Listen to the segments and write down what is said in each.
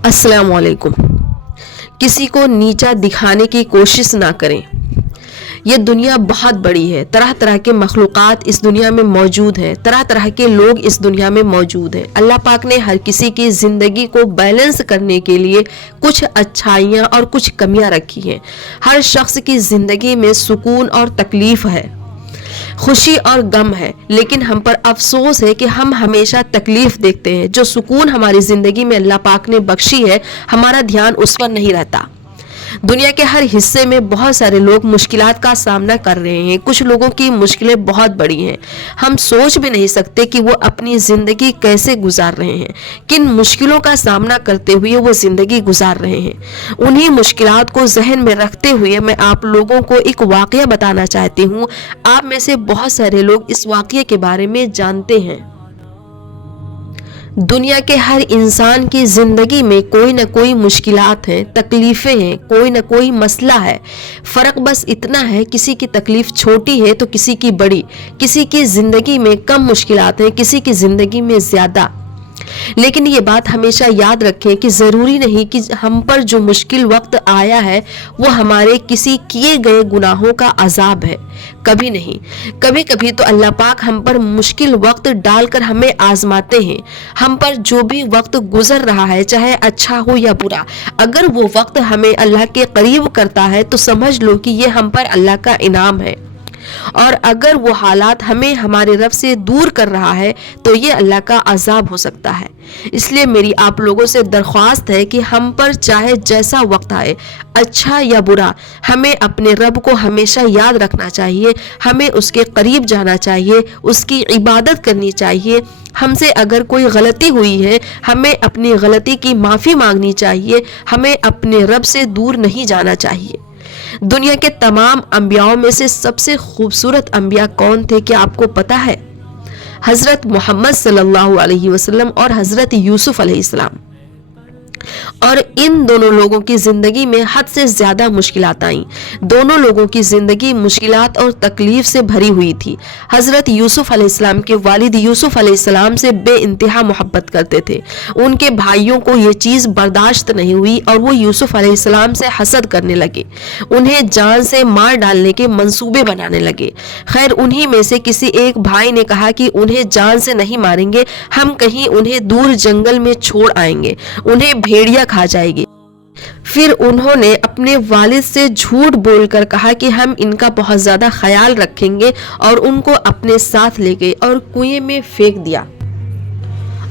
अस्सलाम वालेकुम। किसी को नीचा दिखाने की कोशिश ना करें। ये दुनिया बहुत बड़ी है, तरह तरह के मखलूक़ात इस दुनिया में मौजूद हैं, तरह तरह के लोग इस दुनिया में मौजूद हैं। अल्लाह पाक ने हर किसी की ज़िंदगी को बैलेंस करने के लिए कुछ अच्छाइयाँ और कुछ कमियाँ रखी हैं। हर शख्स की ज़िंदगी में सुकून और तकलीफ़ है, खुशी और गम है, लेकिन हम पर अफसोस है कि हम हमेशा तकलीफ देखते हैं। जो सुकून हमारी ज़िंदगी में अल्लाह पाक ने बख्शी है, हमारा ध्यान उस पर नहीं रहता। दुनिया के हर हिस्से में बहुत सारे लोग मुश्किलात का सामना कर रहे हैं। कुछ लोगों की मुश्किलें बहुत बड़ी हैं, हम सोच भी नहीं सकते कि वो अपनी ज़िंदगी कैसे गुजार रहे हैं, किन मुश्किलों का सामना करते हुए वो ज़िंदगी गुजार रहे हैं। उन्हीं मुश्किलात को जहन में रखते हुए मैं आप लोगों को एक वाक़या बताना चाहती हूँ। आप में से बहुत सारे लोग इस वाक़ये के बारे में जानते हैं। दुनिया के हर इंसान की ज़िंदगी में कोई ना कोई मुश्किलात हैं, तकलीफ़ें हैं, कोई ना कोई मसला है। फ़र्क बस इतना है, किसी की तकलीफ़ छोटी है तो किसी की बड़ी, किसी की ज़िंदगी में कम मुश्किलात हैं, किसी की ज़िंदगी में ज़्यादा। लेकिन ये बात हमेशा याद रखें कि ज़रूरी नहीं कि हम पर जो मुश्किल वक्त आया है वो हमारे किसी किए गए गुनाहों का अजाब है, कभी नहीं। कभी कभी तो अल्लाह पाक हम पर मुश्किल वक्त डालकर हमें आजमाते हैं। हम पर जो भी वक्त गुजर रहा है, चाहे अच्छा हो या बुरा, अगर वो वक्त हमें अल्लाह के करीब करता है तो समझ लो कि ये हम पर अल्लाह का इनाम है। और अगर वो हालात हमें हमारे रब से दूर कर रहा है तो ये अल्लाह का अजाब हो सकता है। इसलिए मेरी आप लोगों से दरख्वास्त है कि हम पर चाहे जैसा वक्त आए, अच्छा या बुरा, हमें अपने रब को हमेशा याद रखना चाहिए, हमें उसके करीब जाना चाहिए, उसकी इबादत करनी चाहिए। हमसे अगर कोई गलती हुई है, हमें अपनी गलती की माफ़ी मांगनी चाहिए, हमें अपने रब से दूर नहीं जाना चाहिए। दुनिया के तमाम अंबियाओं में से सबसे खूबसूरत अंबिया कौन थे, क्या आपको पता है? हजरत मोहम्मद सल्लल्लाहु अलैहि वसल्लम और हजरत यूसुफ अलैहिस्सलाम। और इन दोनों लोगों की जिंदगी में हद से ज्यादा मुश्किलात आईं। दोनों लोगों की जिंदगी मुश्किलात और तकलीफ से भरी हुई थी। हजरत यूसुफ अलैहिस्सलाम के वालिद यूसुफ अलैहिस्सलाम से बेइंतहा मोहब्बत करते थे। उनके भाइयों को ये चीज बर्दाश्त नहीं हुई और वो यूसुफ अलैहिस्सलाम से हसद करने लगे, उन्हें जान से मार डालने के मंसूबे बनाने लगे। खैर, उन्हीं में से किसी एक भाई ने कहा कि उन्हें जान से नहीं मारेंगे, हम कहीं उन्हें दूर जंगल में छोड़ आएंगे, उन्हें भेड़िया खा जाएगी। फिर उन्होंने अपने वालिद से झूठ बोलकर कहा कि हम इनका बहुत ज्यादा ख्याल रखेंगे और उनको अपने साथ ले गए और कुएं में फेंक दिया।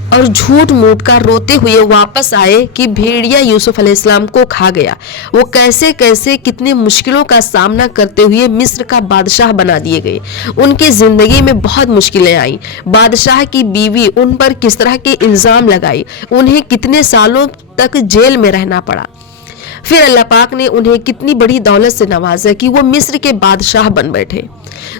और झूठ मूठ कर रोते हुए वापस आए कि भेड़िया यूसुफ अलैहिस्सलाम को खा गया। वो कैसे कैसे कितनी मुश्किलों का सामना करते हुए मिस्र का बादशाह बना दिए गए। उनकी जिंदगी में बहुत मुश्किलें आई। बादशाह की बीवी उन पर किस तरह के इल्जाम लगाई, उन्हें कितने सालों तक जेल में रहना पड़ा। फिर अल्लाह पाक ने उन्हें कितनी बड़ी दौलत से नवाजा कि वो मिस्र के बादशाह बन बैठे।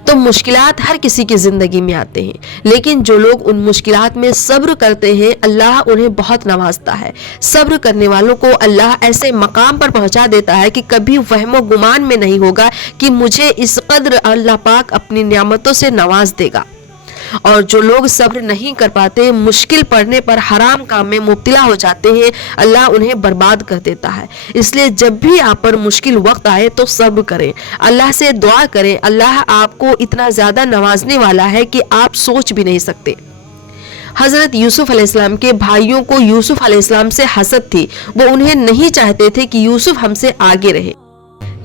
तो मुश्किलात हर किसी की जिंदगी में आते हैं, लेकिन जो लोग उन मुश्किलात में सब्र करते हैं, अल्लाह उन्हें बहुत नवाजता है। सब्र करने वालों को अल्लाह ऐसे मकाम पर पहुंचा देता है कि कभी वहमो गुमान में नहीं होगा कि मुझे इस कद्र अल्लाह पाक अपनी नियामतों से नवाज देगा। और जो लोग सब्र नहीं कर पाते, मुश्किल पड़ने पर हराम काम में मुब्तला हो जाते हैं, अल्लाह उन्हें बर्बाद कर देता है। इसलिए जब भी आप पर मुश्किल वक्त आए तो सब्र करें, अल्लाह से दुआ करें। अल्लाह आपको इतना ज़्यादा नवाजने वाला है कि आप सोच भी नहीं सकते। हजरत यूसुफ अलैहिस्सलाम के भाइयों को यूसुफ अलैहिस्सलाम से हसद थी। वो उन्हें नहीं चाहते थे कि यूसुफ हमसे आगे रहे,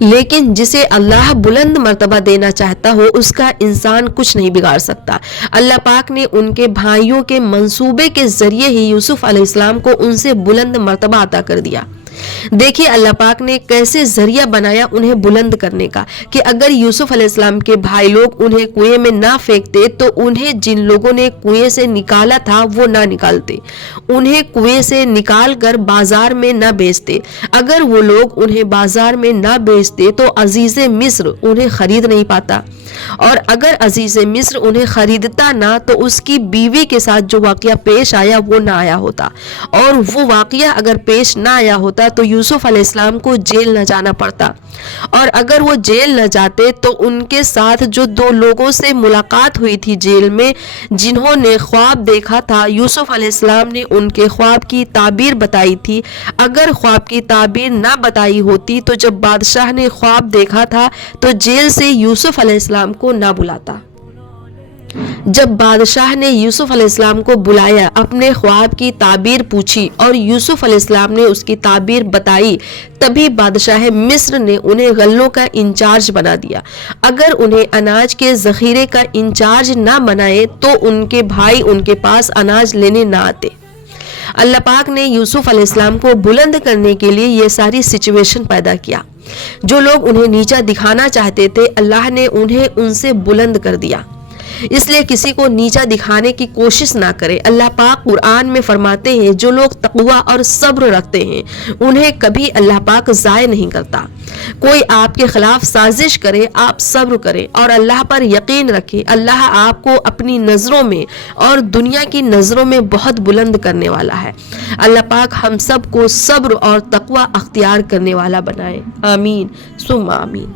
लेकिन जिसे अल्लाह बुलंद मर्तबा देना चाहता हो उसका इंसान कुछ नहीं बिगाड़ सकता। अल्लाह पाक ने उनके भाइयों के मंसूबे के जरिए ही यूसुफ अलैहिस्सलाम को उनसे बुलंद मर्तबा अता कर दिया। देखिए अल्लाह पाक ने कैसे जरिया बनाया उन्हें बुलंद करने का, कि अगर यूसुफ अलैहिस्सलाम के भाई लोग उन्हें कुएं में ना फेंकते तो उन्हें जिन लोगों ने कुएं से निकाला था वो ना निकालते, उन्हें कुएं से निकाल कर बाजार में ना बेचते। अगर वो लोग उन्हें बाजार में ना बेचते तो अजीज़े मिस्र उन्हें खरीद नहीं पाता। اور اگر عزیز مصر انہیں خریدتا نہ تو اس کی بیوی کے ساتھ جو واقعہ پیش آیا وہ نہ آیا ہوتا، اور وہ واقعہ اگر پیش نہ آیا ہوتا تو یوسف علیہ السلام کو جیل نہ جانا پڑتا، اور اگر وہ جیل نہ جاتے تو ان کے ساتھ جو دو لوگوں سے ملاقات ہوئی تھی جیل میں، جنہوں نے خواب دیکھا تھا، یوسف علیہ السلام نے ان کے خواب کی تعبیر بتائی تھی، اگر خواب کی تعبیر نہ بتائی ہوتی تو جب بادشاہ نے خواب دیکھا تھا تو جیل سے یوسف علیہ السلام کو نہ بلاتا۔ جب بادشاہ نے یوسف علیہ السلام کو بلایا، اپنے خواب کی تعبیر پوچھی اور یوسف علیہ السلام نے اس کی تعبیر بتائی، تبھی بادشاہ مصر نے انہیں غلوں کا انچارج بنا دیا۔ اگر انہیں اناج کے ذخیرے کا انچارج نہ بنائے تو ان کے بھائی ان کے پاس اناج لینے نہ آتے۔ اللہ پاک نے یوسف علیہ السلام کو بلند کرنے کے لیے یہ ساری سچویشن پیدا کیا۔ جو لوگ انہیں نیچا دکھانا چاہتے تھے، اللہ نے انہیں ان سے بلند کر دیا۔ اس لیے کسی کو نیچا دکھانے کی کوشش نہ کرے۔ اللہ پاک قرآن میں فرماتے ہیں جو لوگ تقوی اور صبر رکھتے ہیں انہیں کبھی اللہ پاک ضائع نہیں کرتا۔ کوئی آپ کے خلاف سازش کرے، آپ صبر کریں اور اللہ پر یقین رکھیں۔ اللہ آپ کو اپنی نظروں میں اور دنیا کی نظروں میں بہت بلند کرنے والا ہے۔ اللہ پاک ہم سب کو صبر اور تقوی اختیار کرنے والا بنائے۔ آمین ثم آمین۔